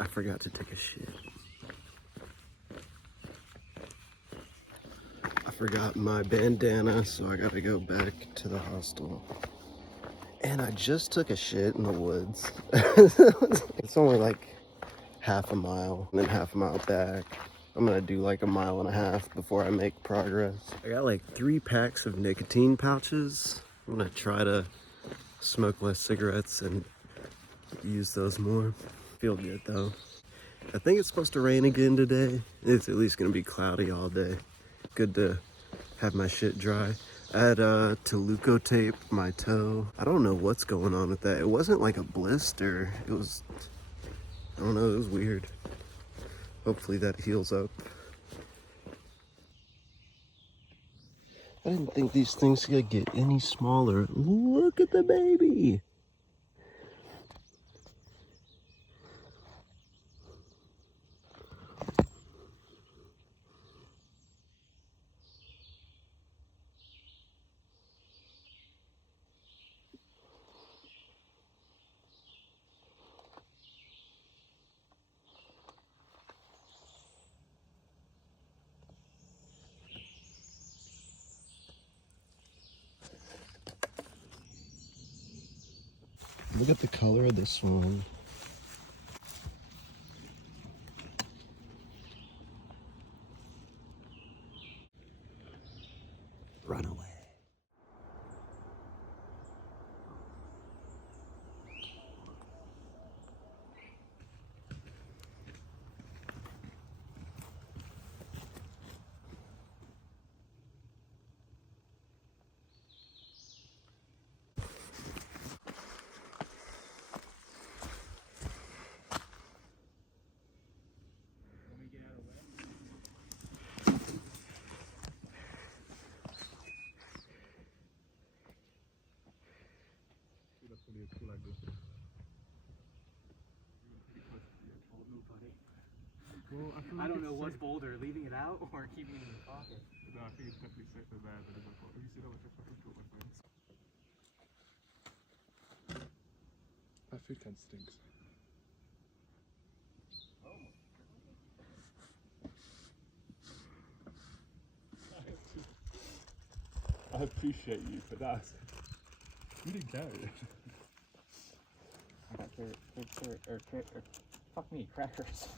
I forgot to take a shit. I forgot my bandana, so I gotta go back to the hostel. And I just took a shit in the woods. It's only like half a mile and then half a mile back. I'm gonna do like a mile and a half before I make progress. I got like 3 packs of nicotine pouches. I'm gonna try to smoke less cigarettes and use those more. Feel good though. I think it's supposed to rain again today. It's at least gonna be cloudy all day. Good to have my shit dry. I had Toluco tape my toe. I don't know what's going on with that. It wasn't like a blister. It was, I don't know, it was weird. Hopefully that heals up. I didn't think these things could get any smaller. Look at the baby. Look at the color of this one. Run away. Well, I don't know what's bolder, leaving it out or keeping it in the pocket. No, I think it's definitely safer there than in the pocket. You see that much I fucking my friends. That food can stinks. I appreciate you for that. You didn't carry it. I got fuck me, crackers.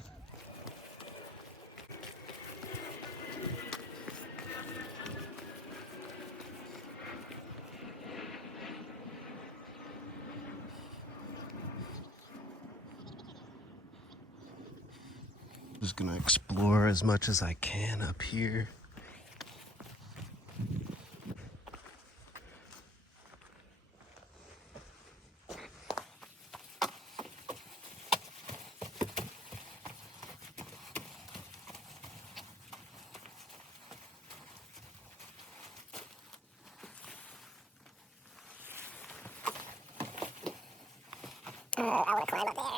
Just gonna explore as much as I can up here. I want to climb up there.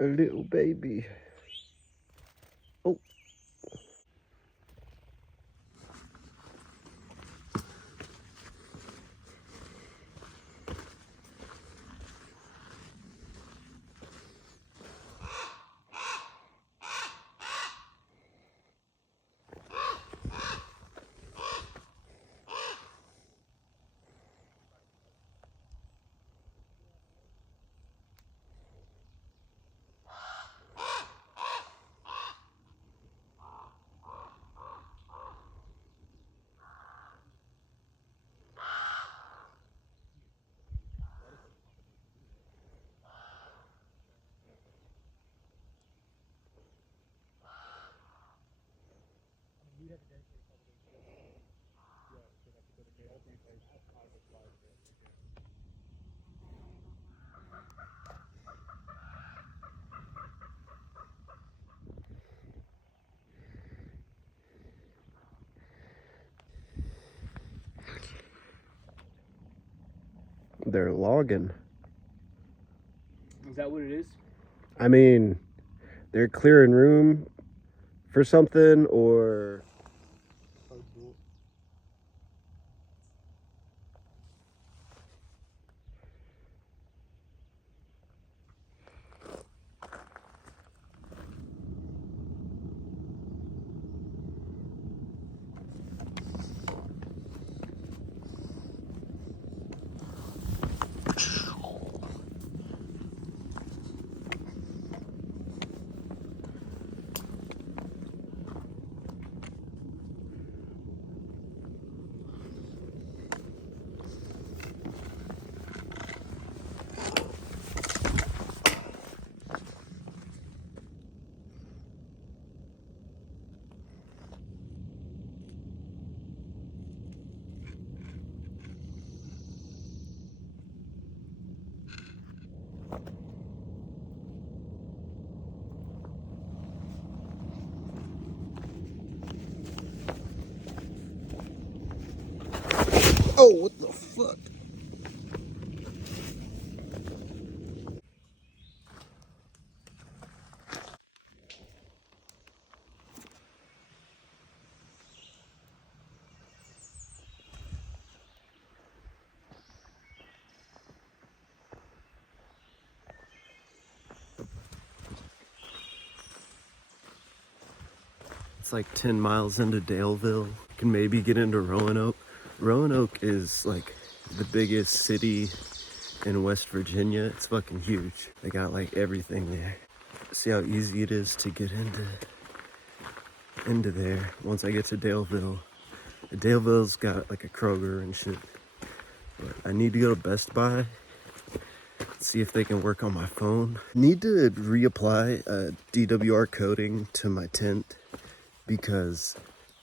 A little baby. Oh. They're logging. Is that what it is? I mean, they're clearing room for something, or oh, what the fuck? It's like 10 miles into Daleville. Can maybe get into Roanoke. Roanoke is like the biggest city in West Virginia. It's fucking huge. They got like everything there. See how easy it is to get into there once I get to Daleville. Daleville's got like a Kroger and shit. But I need to go to Best Buy, see if they can work on my phone. Need to reapply DWR coating to my tent because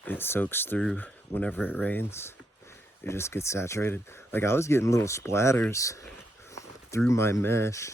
it soaks through whenever it rains. It just gets saturated. Like I was getting little splatters through my mesh.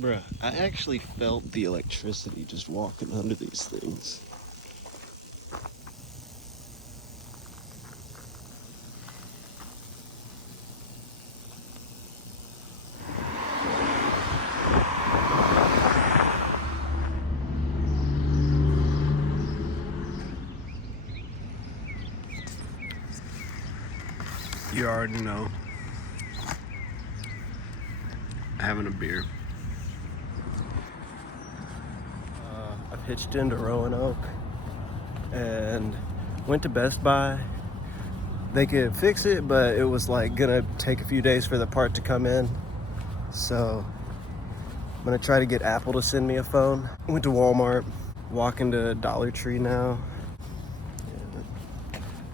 Bruh, I actually felt the electricity just walking under these things. You already know. Having a beer. I pitched into Roanoke and went to Best Buy. They could fix it, but it was like gonna take a few days for the part to come in. So I'm gonna try to get Apple to send me a phone. Went to Walmart, walking to Dollar Tree now.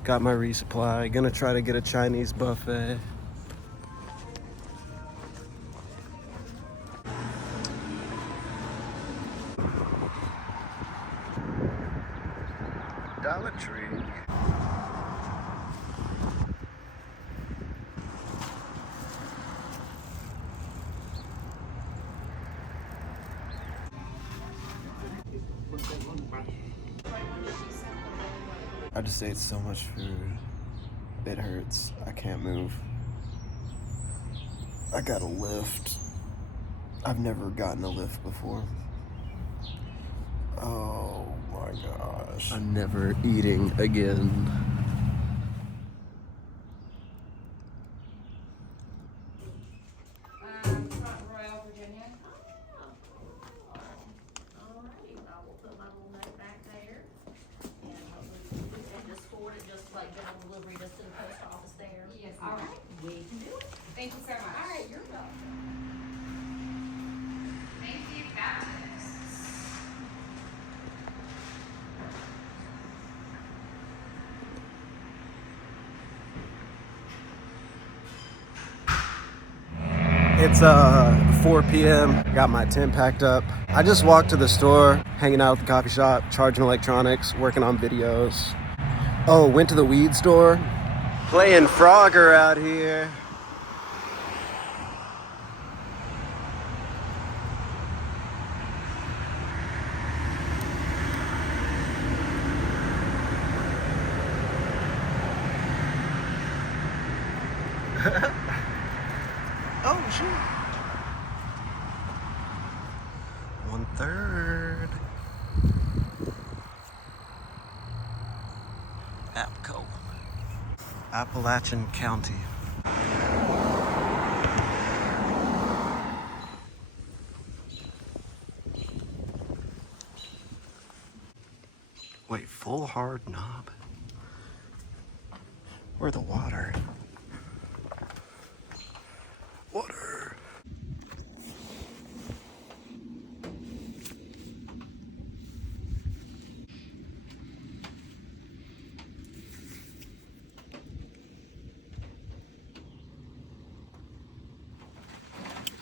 Got my resupply. Gonna try to get a Chinese buffet. Dollar Tree. I just ate so much food. It hurts. I can't move. I gotta lift. I've never gotten a lift before. Oh my gosh. I'm never eating again. Royal, Virginia. Alrighty, I will put my little note back there. And hopefully, and just forward it, just like general delivery, just to the post office there. Yes, All ma'am. right, we can do it. Thank you so much. All right, you're welcome. Thank you, Captain. It's 4 p.m. Got my tent packed up. I just walked to the store, hanging out at the coffee shop, charging electronics, working on videos. Oh, went to the weed store. Playing Frogger out here. Oh, shoot. 1/3. Apco. Appalachian County. Wait, full hard knob? Where the water? Water.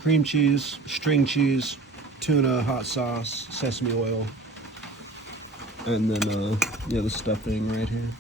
Cream cheese, string cheese, tuna, hot sauce, sesame oil, and then yeah, the stuffing right here.